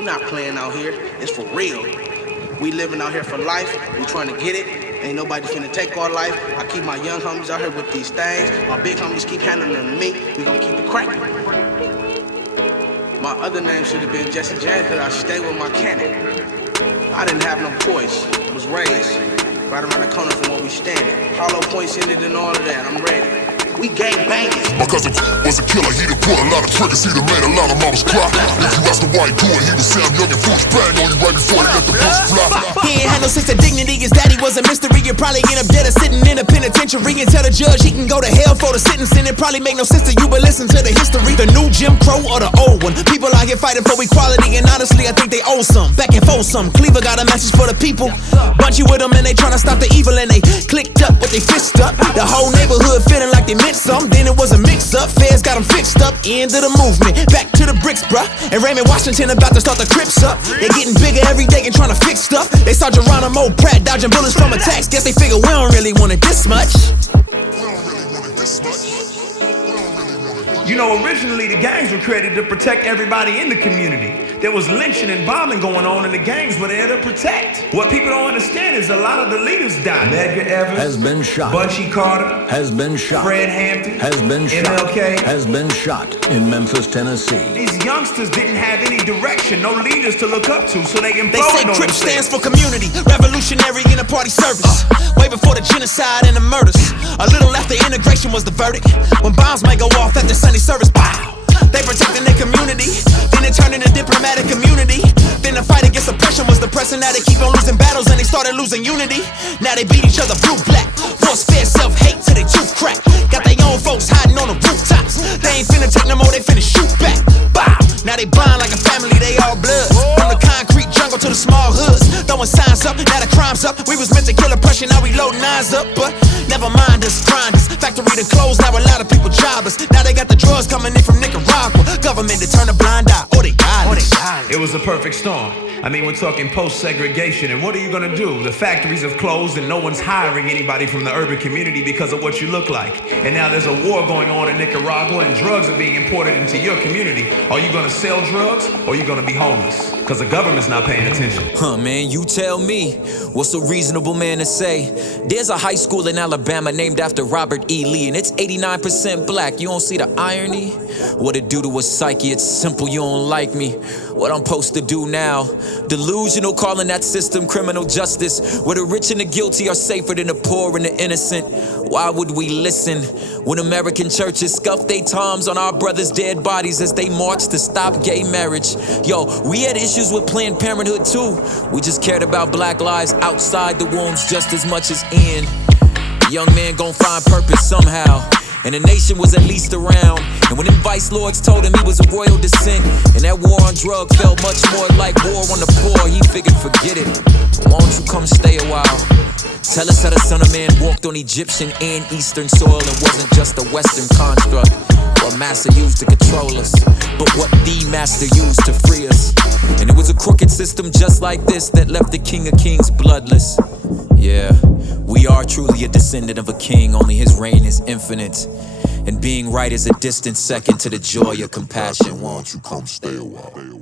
We not playing out here. It's for real. We living out here for life. We trying to get it. Ain't nobody finna take our life. I keep my young homies out here with these things. My big homies keep handling them to me. We gonna keep it cracking. My other name should have been Jesse James, but I stay with my cannon. I didn't have no choice. I was raised right around the corner from where we standing. Hollow points in it and all of that. I'm ready. We gang bangers. My cousin was a killer, he done pull a lot of triggers, he done made a lot of mamas cry. If you ask him why he do it, he was Sam Young and Foolish bang on you right before he let the bullets fly. He ain't had no sense of dignity, his daddy was a mystery. You'd probably end up dead or sitting in a penitentiary and tell the judge he can go to hell for the sentencing. It probably make no sense to you, but listen to the history. The new Jim Crow or the old one. People out here fighting for equality, and honestly, I think they owe some. Back and forth some. Cleaver got a message for the people. Bunch you with them and they tryna stop the evil, and they clicked up with they fist up. The whole neighborhood feeling like they meant some. Then it was a mix-up, feds got them fixed up. End of the movement, back to the bricks, bruh. And Raymond Washington about to start the Crips up. They getting bigger every day and trying to fix stuff. They saw Geronimo Pratt dodging bullets from attacks. Guess they figure we don't really want it this much. You know, originally the gangs were created to protect everybody in the community. There was lynching and bombing going on, and the gangs were there to protect. What people don't understand is a lot of the leaders died. Medgar Evers has been shot. Bunchy Carter has been shot. Fred Hampton has been shot. MLK has been shot in Memphis, Tennessee. These youngsters didn't have any direction, no leaders to look up to, so they imploded. They say CRIP stands for community, revolutionary in a party service. Way before the genocide and the murders. A little after integration was the verdict. When bombs may go off after Sunday service, pow! They protecting their community, then it turned into diplomatic immunity. Then the fight against oppression was depressing. Now they keep on losing battles and they started losing unity. Now they beat each other blue, black. Force fear, self-hate till they tooth crack. Got their own folks hiding on the rooftops. They ain't finna take no more, they finna shoot back. Bow! Now they bond like a family, they all bloods. From the concrete jungle to the small hoods. Throwing signs up, now the crime's up. We was meant to kill oppression, now we loading nines up. But never mind us, grinders. Factory to close, now a lot of people jobless. Now they got the drugs coming in from Nicaragua. Government to turn a blind eye, or they guileless. It was a perfect storm. I mean, we're talking post-segregation, and what are you gonna do? The factories have closed and no one's hiring anybody from the urban community because of what you look like. And now there's a war going on in Nicaragua and drugs are being imported into your community. Are you gonna sell drugs or are you gonna be homeless? Because the government's not paying attention. Man, you tell me, what's a reasonable man to say? There's a high school in Alabama named after Robert E. Lee, and it's 89% black. You don't see the irony? What it do to a psyche, it's simple, you don't like me. What I'm supposed to do now? Delusional, calling that system criminal justice, where the rich and the guilty are safer than the poor and the innocent. Why would we listen when American churches scuff they toms on our brothers' dead bodies as they march to stop gay marriage? Yo, we had issues with Planned Parenthood too. We just cared about black lives outside the wombs just as much as in. Young man gon' find purpose somehow, and the nation was at least around. And when them vice lords told him he was of royal descent, and that war on drugs felt much more like war on the poor, he figured forget it. But why don't you come stay a while? Tell us how the Son of Man walked on Egyptian and Eastern soil and wasn't just a Western construct. What Master used to control us, but what the Master used to free us. And it was a crooked system just like this that left the King of Kings bloodless. Yeah, we are truly a descendant of a king, only his reign is infinite. And being right is a distant second to the joy of compassion. Why don't you come stay a while?